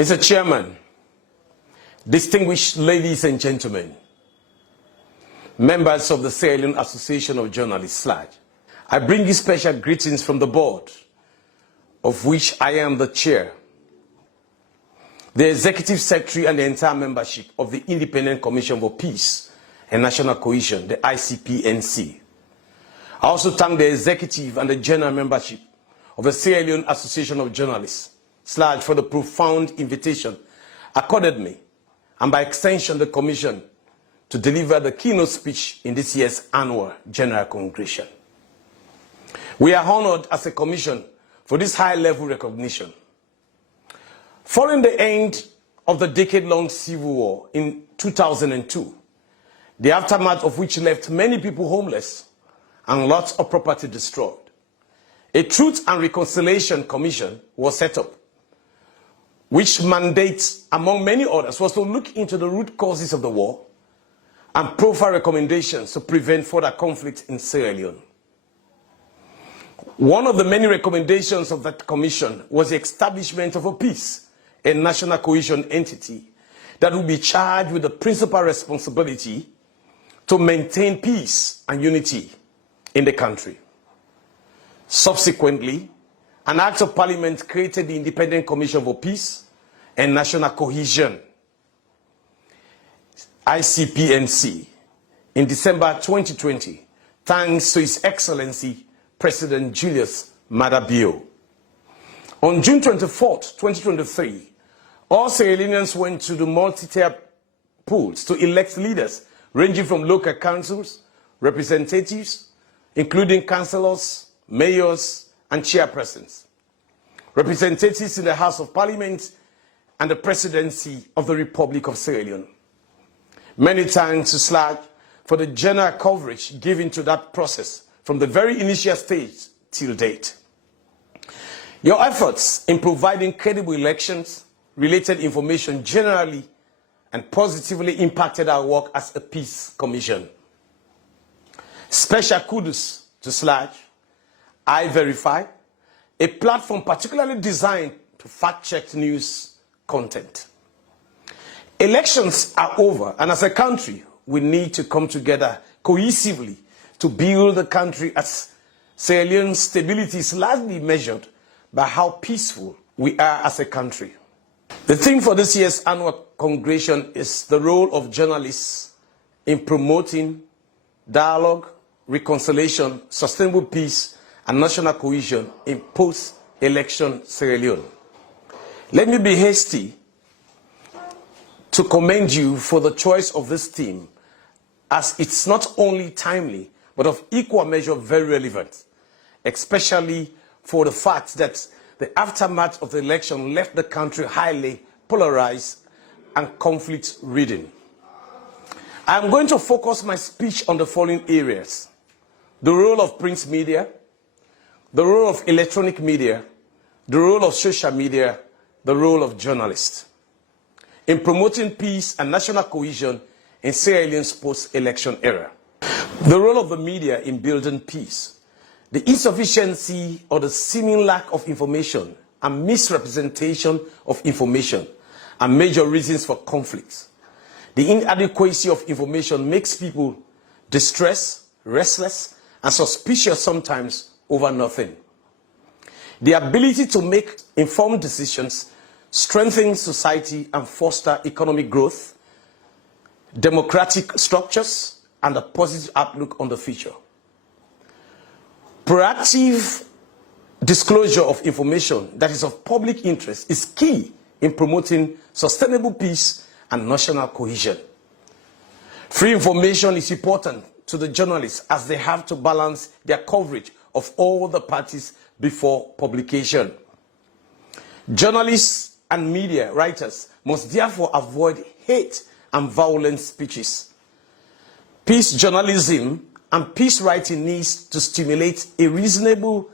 Mr. Chairman, distinguished ladies and gentlemen, members of the Sierra Leone Association of Journalists, SLAJ, I bring you special greetings from the board, of which I am the chair, the executive secretary and the entire membership of the Independent Commission for Peace and National Cohesion, the ICPNC. I also thank the executive and the general membership of the Sierra Leone Association of Journalists, SLAJ, for the profound invitation accorded me, and by extension the Commission, to deliver the keynote speech in this year's Annual General Congression. We are honored as a Commission for this high-level recognition. Following the end of the decade-long civil war in 2002, the aftermath of which left many people homeless and lots of property destroyed, a Truth and Reconciliation Commission was set up, which mandates, among many others, was to look into the root causes of the war and provide recommendations to prevent further conflict in Sierra Leone. One of the many recommendations of that commission was the establishment of a Peace and National Cohesion entity that would be charged with the principal responsibility to maintain peace and unity in the country. Subsequently, an Act of Parliament created the Independent Commission for Peace and National Cohesion, ICPNC, in December 2020, thanks to His Excellency President Julius Maada Bio. On June 24, 2023, all Sierra Leoneans went to the multi-tier polls to elect leaders ranging from local councils, representatives, including councillors, mayors, and chairpersons, representatives in the House of Parliament, and the Presidency of the Republic of Sierra Leone. Many thanks to SLAJ for the general coverage given to that process from the very initial stage till date. Your efforts in providing credible elections-related information generally and positively impacted our work as a peace commission. Special kudos to SLAJ, I-Verify, a platform particularly designed to fact-check news content. Elections are over, and as a country, we need to come together cohesively to build the country, as Sierra Leone's stability is largely measured by how peaceful we are as a country. The theme for this year's annual congregation is the role of journalists in promoting dialogue, reconciliation, sustainable peace, and national cohesion in post-election Sierra Leone. Let me be hasty to commend you for the choice of this theme, as it's not only timely, but of equal measure very relevant, especially for the fact that the aftermath of the election left the country highly polarized and conflict-ridden. I'm going to focus my speech on the following areas: the role of print media, the role of electronic media, the role of social media, the role of journalists in promoting peace and national cohesion in Sierra Leone's post-election era. The role of the media in building peace, the insufficiency or the seeming lack of information and misrepresentation of information are major reasons for conflicts. The inadequacy of information makes people distressed, restless, and suspicious sometimes over nothing. The ability to make informed decisions strengthens society and foster economic growth, democratic structures, and a positive outlook on the future. Proactive disclosure of information that is of public interest is key in promoting sustainable peace and national cohesion. Free information is important to the journalists, as they have to balance their coverage of all the parties before publication. Journalists and media writers must therefore avoid hate and violent speeches. Peace journalism and peace writing needs to stimulate a reasonable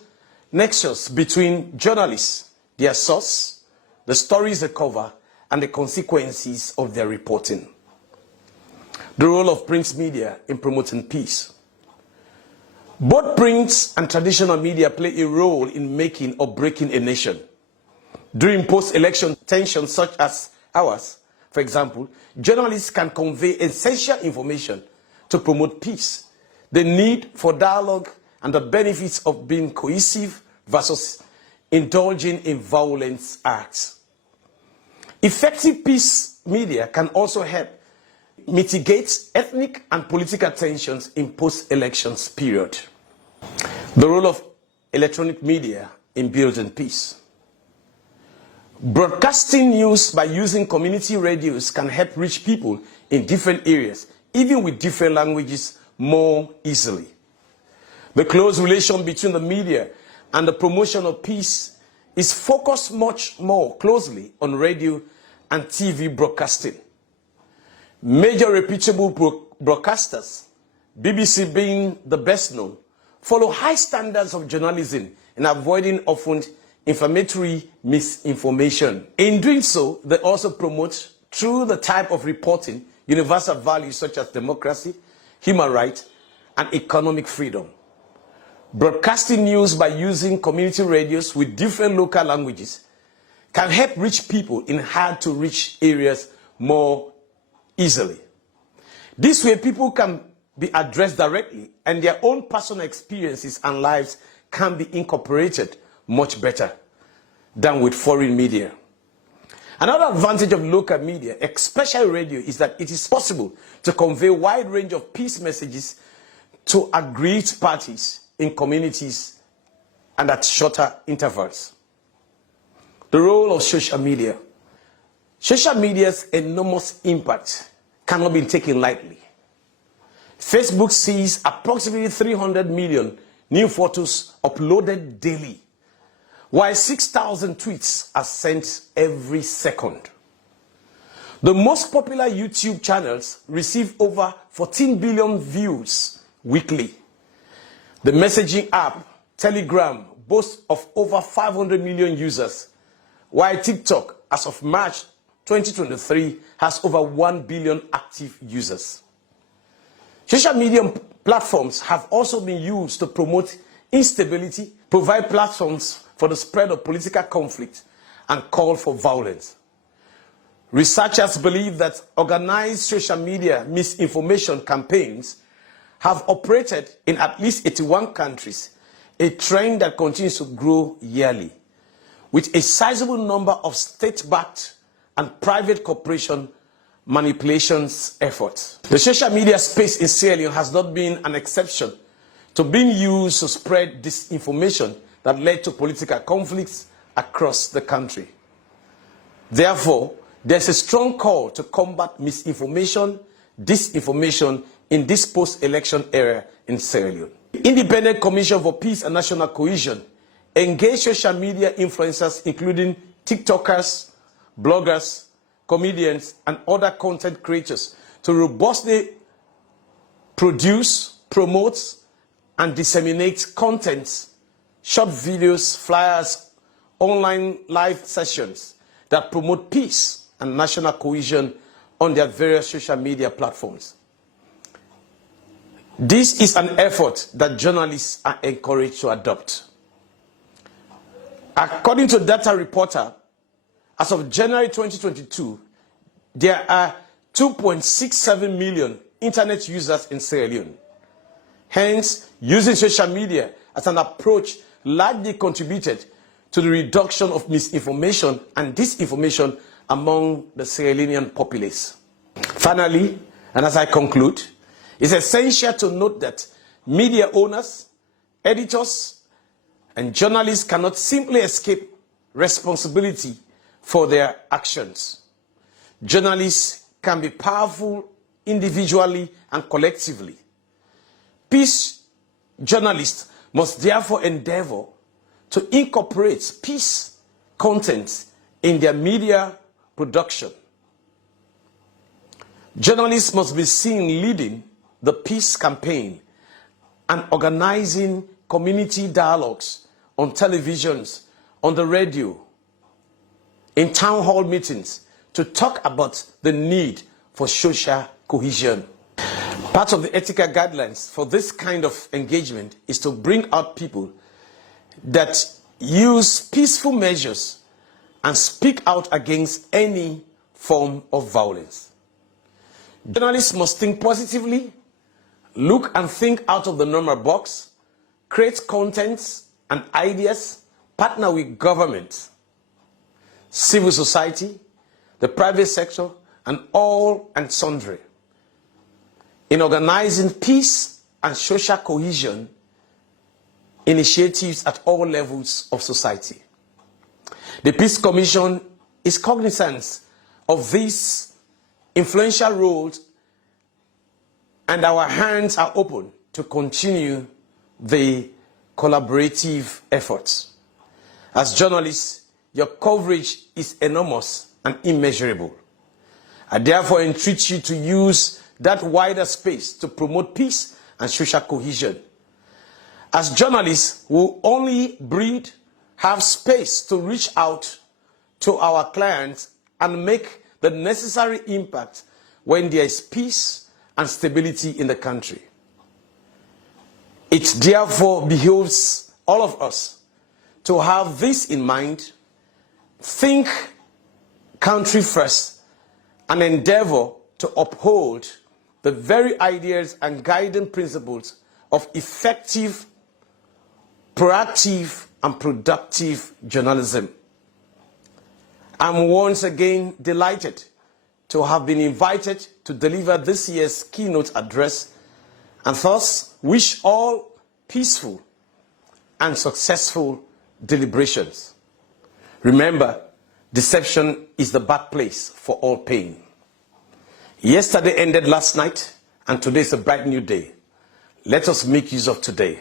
nexus between journalists, their source, the stories they cover, and the consequences of their reporting. The role of print media in promoting peace. Both print and traditional media play a role in making or breaking a nation. During post-election tensions such as ours, for example, journalists can convey essential information to promote peace, the need for dialogue, and the benefits of being cohesive versus indulging in violent acts. Effective peace media can also help mitigate ethnic and political tensions in post-elections period. The role of electronic media in building peace. Broadcasting news by using community radios can help reach people in different areas, even with different languages, more easily. The close relation between the media and the promotion of peace is focused much more closely on radio and TV broadcasting. Major reputable broadcasters, BBC being the best known, follow high standards of journalism in avoiding often inflammatory misinformation. In doing so, they also promote, through the type of reporting, universal values such as democracy, human rights, and economic freedom. Broadcasting news by using community radios with different local languages can help reach people in hard-to-reach areas more easily. This way, people can be addressed directly, and their own personal experiences and lives can be incorporated much better than with foreign media. Another advantage of local media, especially radio, is that it is possible to convey a wide range of peace messages to aggrieved parties in communities and at shorter intervals. The role of social media. Social media's enormous impact cannot be taken lightly. Facebook sees approximately 300 million new photos uploaded daily, while 6,000 tweets are sent every second. The most popular YouTube channels receive over 14 billion views weekly. The messaging app Telegram boasts of over 500 million users, while TikTok, as of March 2023, has over 1 billion active users. Social media platforms have also been used to promote instability, provide platforms for the spread of political conflict, and call for violence. Researchers believe that organized social media misinformation campaigns have operated in at least 81 countries, a trend that continues to grow yearly, with a sizable number of state-backed and private corporation manipulations efforts. The social media space in Sierra Leone has not been an exception to being used to spread disinformation that led to political conflicts across the country. Therefore, there's a strong call to combat misinformation, disinformation in this post-election era in Sierra Leone. The Independent Commission for Peace and National Cohesion engaged social media influencers, including TikTokers, bloggers, comedians, and other content creators, to robustly produce, promote, and disseminate content, short videos, flyers, online live sessions that promote peace and national cohesion on their various social media platforms. This is an effort that journalists are encouraged to adopt. According to Data Reporter, as of January 2022, there are 2.67 million internet users in Sierra Leone. Hence, using social media as an approach largely contributed to the reduction of misinformation and disinformation among the Sierra Leonean populace. Finally, and as I conclude, it's essential to note that media owners, editors, and journalists cannot simply escape responsibility for their actions. Journalists can be powerful individually and collectively. Peace journalists must therefore endeavor to incorporate peace content in their media production. Journalists must be seen leading the peace campaign and organizing community dialogues on televisions, on the radio, in town hall meetings to talk about the need for social cohesion. Part of the ethical guidelines for this kind of engagement is to bring out people that use peaceful measures and speak out against any form of violence. Journalists must think positively, look and think out of the normal box, create contents and ideas, partner with government, civil society, the private sector, and all and sundry in organizing peace and social cohesion initiatives at all levels of society. The Peace Commission is cognizant of these influential roles, and our hands are open to continue the collaborative efforts. As journalists, your coverage is enormous and immeasurable. I therefore entreat you to use that wider space to promote peace and social cohesion. As journalists, we only have space to reach out to our clients and make the necessary impact when there is peace and stability in the country. It therefore behooves all of us to have this in mind, think country first, and endeavor to uphold the very ideas and guiding principles of effective, proactive, and productive journalism. I'm once again delighted to have been invited to deliver this year's keynote address, and thus wish all peaceful and successful deliberations. Remember, deception is the birthplace for all pain. Yesterday ended last night, and today is a bright new day. Let us make use of today.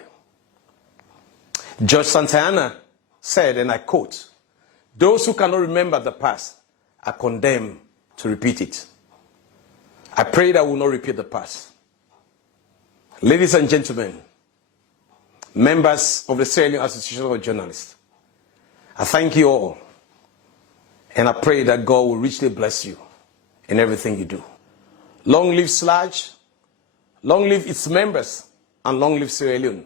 George Santayana said, and I quote, "Those who cannot remember the past are condemned to repeat it." I pray that we will not repeat the past. Ladies and gentlemen, members of the Sierra Leone Association of Journalists, I thank you all, and I pray that God will richly bless you in everything you do. Long live SLAJ, long live its members, and long live Sierra Leone.